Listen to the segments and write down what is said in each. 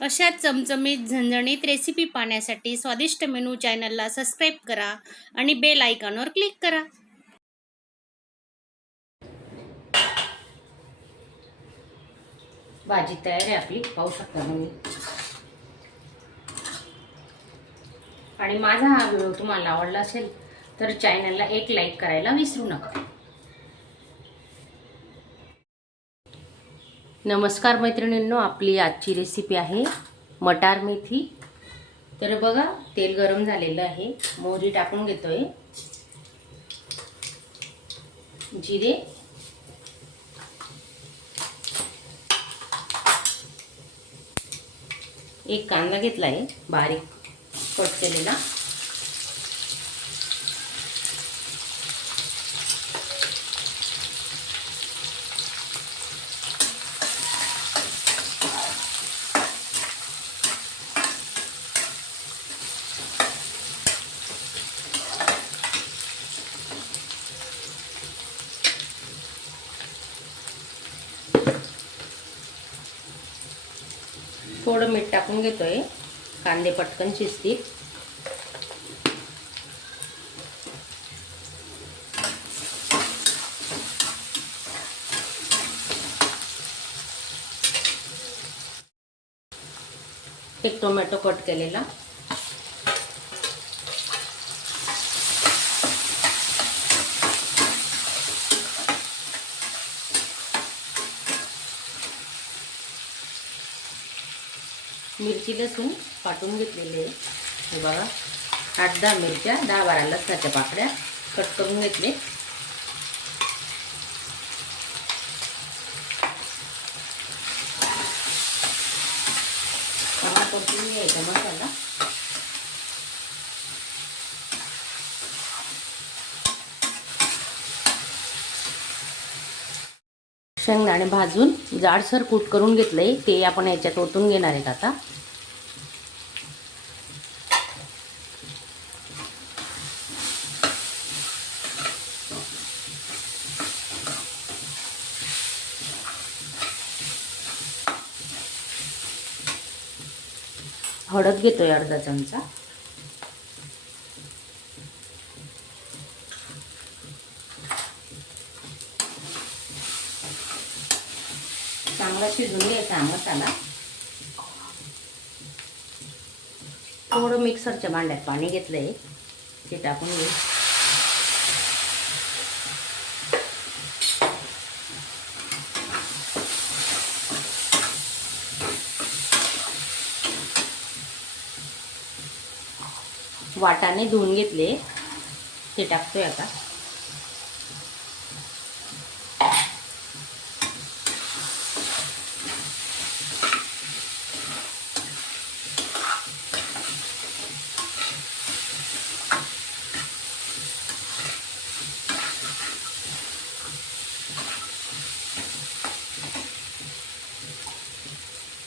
अशा चमचमीत झणझणीत रेसिपी पाहण्यासाठी स्वादिष्ट मेनू चॅनलला सबस्क्राईब करा आणि बेल आयकॉनवर क्लिक करा. भाजी तयार आहे आपली, पाहू शकता तुम्ही. आणि माझा हा व्हिडिओ तुम्हाला आवडला असेल तर चॅनलला एक लाईक करायला विसरू नका. नमस्कार मैत्रिणींनो, आपली आजची रेसिपी आहे मटार मेथी. तर बघा, तेल गरम झालेलं आहे, मोहरी टाकून घेतोय, जिरे, एक कांदा घेतला आहे बारीक कट केलेला, थोडं मीठ टाकून घेतोय, कांदे पटकन शिजतील. एक टोमॅटो कट केलेला, मिरची लसूण काटून घेतलेले आहे. हे बघा, 8-10 मिरच्या, 10-12 लसणाच्या पाकळ्या कट करून घेतले. परतून घ्यायचा मसाला. शेंगदाणे भाजून जाडसर कूट करून घेतलंय, ते आपण याच्यात ओतून घेणार आहेत आता. हळद घेतोय अर्धा चमचा, चांगला शिजून घ्यायचा हा मसाला. थोडं मिक्सरच्या भांड्यात पाणी घेतलंय, ते टाकून घे. वाटाणे धुवून घेतले, ते टाकतोय आता.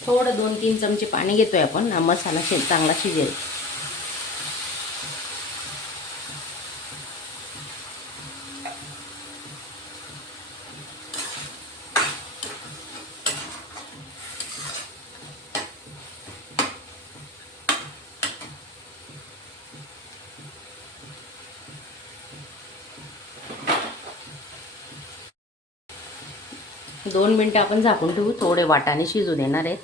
थोडं 2-3 चमचे पाणी घेतोय आपण, हा मसाला चांगला शिजेल. दोन मिनटं आपण झाकून ठेवू, थोडे वाटाणे शिजू देणार आहेत.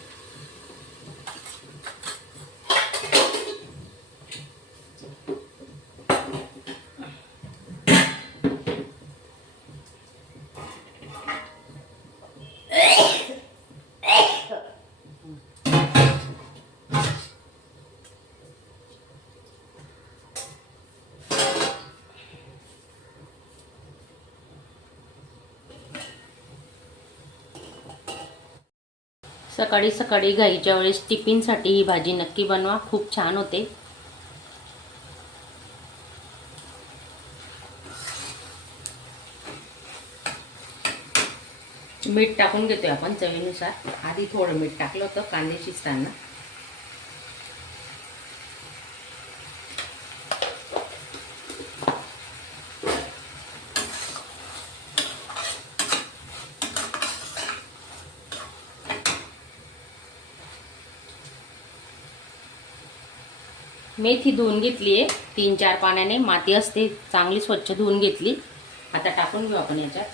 सकाळी सकाळी घाईच्या वेळेस टिफिनसाठी ही भाजी नक्की बनवा, खूप छान होते. मीठ टाकून घेतोय आपण चवीनुसार. आधी थोडं मीठ टाकलं होतं कांदे शिजताना. मेथी धुवून घेतली आहे 3-4 पाण्याने, माती असते चांगली स्वच्छ धुवून घेतली. आता टाकून घेऊ आपण याच्यात.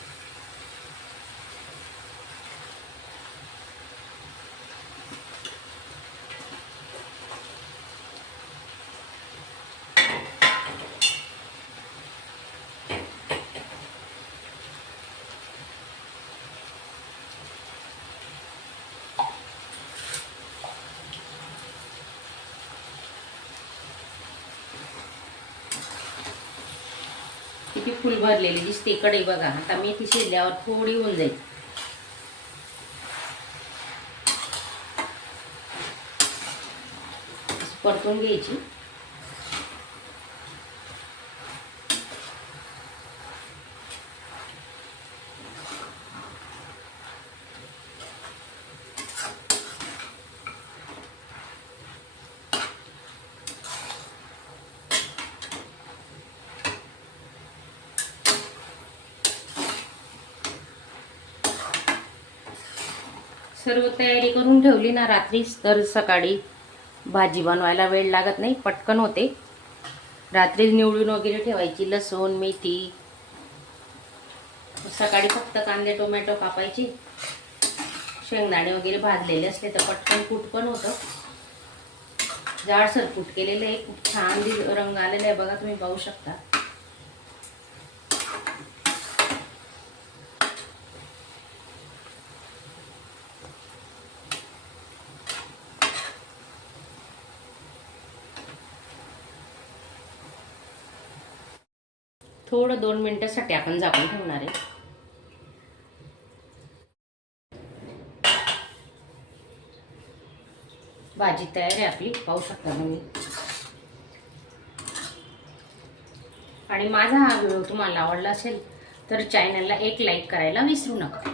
किती फुल भरलेली दिसते कढई बघा. आता मेथी शिजल्यावर थोडी होऊन जाईल. परतून घ्यायची. सर्व तयारी करून ठेवली ना रात्रीच, तर सकाळी भाजी बनवायला वेळ लागत नाही, पटकन होते. रात्री निवडून वगैरे ठेवायची लसूण मेथी. सकाळी फक्त कांदे टोमॅटो कापायचे, शेंगदाणे वगैरे भाजलेले असले तर पटकन कूट पण होतं. जाडसर कूट केलेलं आहे, खूप छान रंग आलेला आहे बघा, तुम्ही पाहू शकता. थोडं 2 मिनिटांसाठी आपण झाकून ठेवणार आहे. भाजी तयार आहे आपली, पाहू शकता तुम्ही. आणि माझा हा व्हिडिओ तुम्हाला आवडला असेल तर चॅनलला एक लाईक करायला विसरू नका.